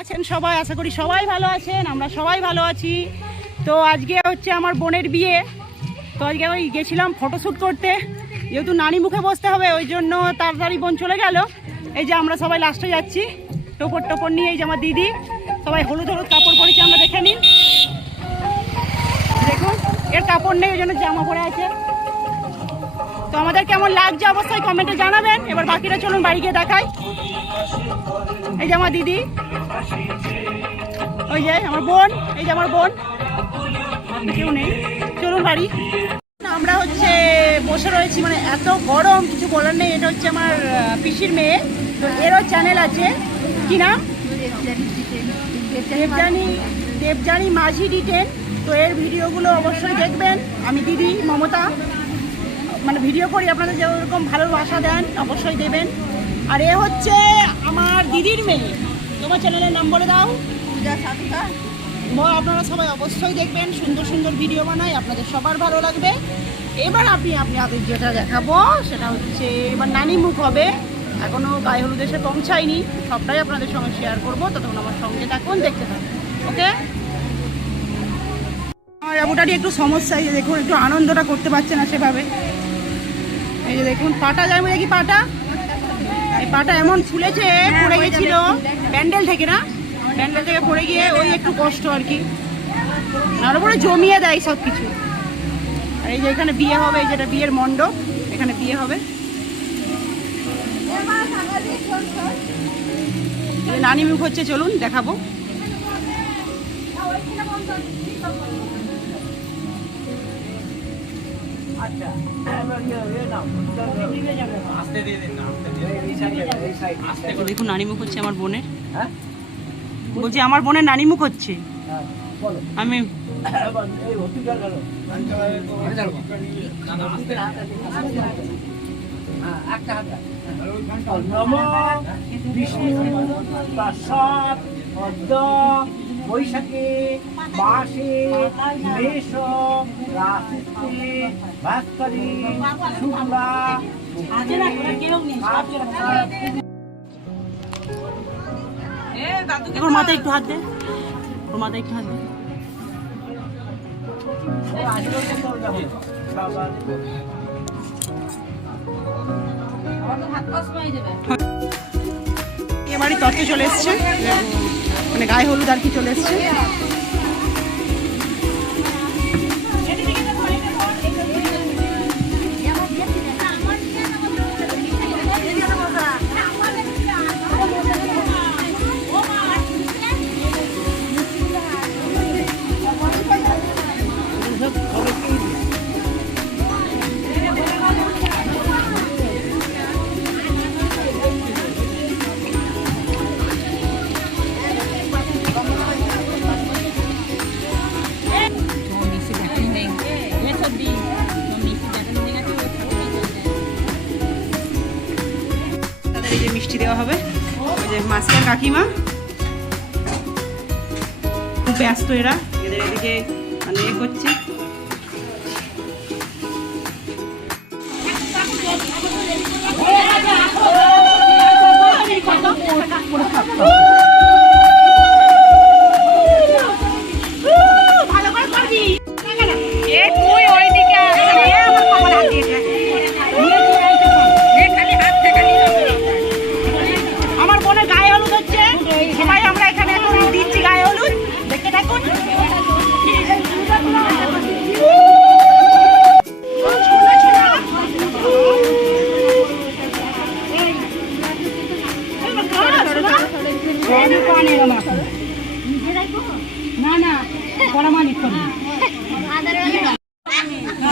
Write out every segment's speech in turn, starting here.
আছেন সবাই? আশা করি সবাই ভালো আছেন, আমরা সবাই ভালো আছি। তো আজকে হচ্ছে আমার বোনের বিয়ে। তো আজকে আমি গেছিলাম ফটোশ্যুট করতে, যেহেতু নানি মুখে বসতে হবে ওই জন্য তাড়াতাড়ি বোন চলে গেল। এই যে আমরা সবাই লাস্টে যাচ্ছি টোপর টোপর নিয়ে। এই যে আমার দিদি, সবাই হলুদ হলুদ কাপড় পরেছে, আমরা দেখে নিন। দেখুন এর কাপড় নেই, ওই জন্য জামা পরে আছে। তো আমাদের কেমন লাগছে অবশ্যই কমেন্টে জানাবেন। এবার বাকিটা চলুন বাড়ি গিয়ে দেখাই। এই যে আমার দিদি, ওই যে আমার বোন, এই যে আমার বোন, কেউ নেই। চলুন বাড়ি। আমরা হচ্ছে বসে রয়েছি, মানে এত গরম কিছু বলার নেই। এটা হচ্ছে আমার পিসির মেয়ে, তো এরও চ্যানেল আছে, কি নাম? দেবযানী মাঝি ডিটেন। তো এর ভিডিওগুলো অবশ্যই দেখবেন। আমি দিদি মমতা, মানে ভিডিও করি, আপনাদের যেরকম ভালোবাসা দেন অবশ্যই দেবেন। আর এ হচ্ছে আমার দিদির মেয়ে। তোমার চ্যানেলের নাম বলে দাও। পূজা সাধুকা। আপনারা সবাই অবশ্যই দেখবেন, সুন্দর সুন্দর ভিডিও বানাই, আপনাদের সবার ভালো লাগবে। এবার আপনাদের যেটা দেখাবো সেটা হচ্ছে এবার নানি মুখ হবে। এখনও গায়ে হলুদ এসে পৌঁছায়নি, সবটাই আপনাদের সঙ্গে শেয়ার করবো। ততক্ষণ আমার সঙ্গে থাকুন, দেখতে থাকুন, ওকে? আমার বাবুটারই একটু সমস্যা, এই যে দেখুন একটু আনন্দটা করতে পারছে না সেভাবে। এই যে দেখুন পাটা যায়, দেখি পাটা, এই পাটা এমন ফুলেছে, পড়ে গেছিল প্যান্ডেল থেকে, না প্যান্ডেল থেকে পড়ে গিয়ে ওই একটু কষ্ট আর কি। আর উপরে জমিয়ে দেয় সব কিছু। আর এই যে এখানে বিয়ে হবে, এই যেটা বিয়ের মণ্ডপ, এখানে বিয়ে হবে। নানি মুখ হচ্ছে, চলুন দেখাবো। দেখুন নানি মুখ হচ্ছে আমার বোনের, বলছি আমার বোনের নানি মুখ হচ্ছে। আমি বৈশাখে মাসে মেষ রাশিতে ভাস্করী শুক্লা। এখন মাথায় একটু হাত দে, ওর মাথায় একটু হাত দে। এবারই তত্ত্ব চলে এসছে, মানে গায়ে হলুদ আর কি চলে এসছে। এই যে মিষ্টি দেওয়া হবে, ওই যে মাসিয়ার কাকিমা, খুব ব্যস্ত এরা, এদের এদিকে মানে এ করছে।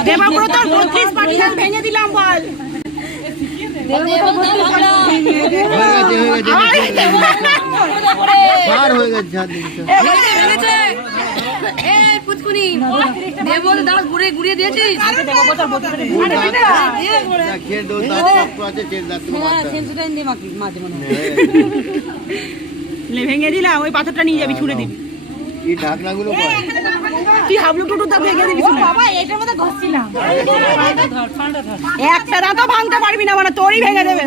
দেবাব্রতর 32 পার্সেন্ট ভেঙে দিলাম, বল। ভেঙে দিলাম, ওই পাথরটা নিয়ে যাবি, ছুড়ে দিবি। তুই হাবলু টুটুটা ভেঙে দিবি। বাবা এটার মধ্যে ঘষছিলাম, একটা দাঁতও ভাঙতে পারবি না, মানে তোরই ভেঙে দেবে।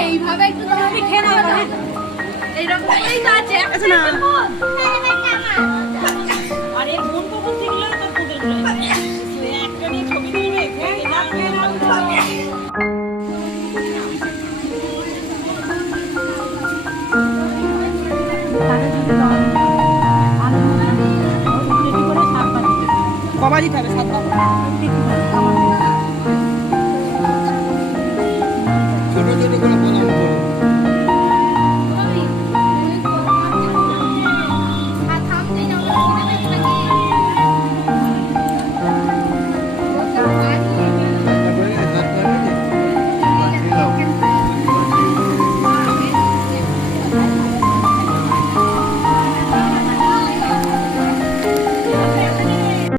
এইভাবে একটু তুমি খেয়ে নাও না এইরকম করেই তো আছে আচ্ছা না আরে কোন কোন দিগুলো তো ফুটে রয়েছে একটা নিয়ে ছবি তুলবে কবা দিতে হবে 7 বাবা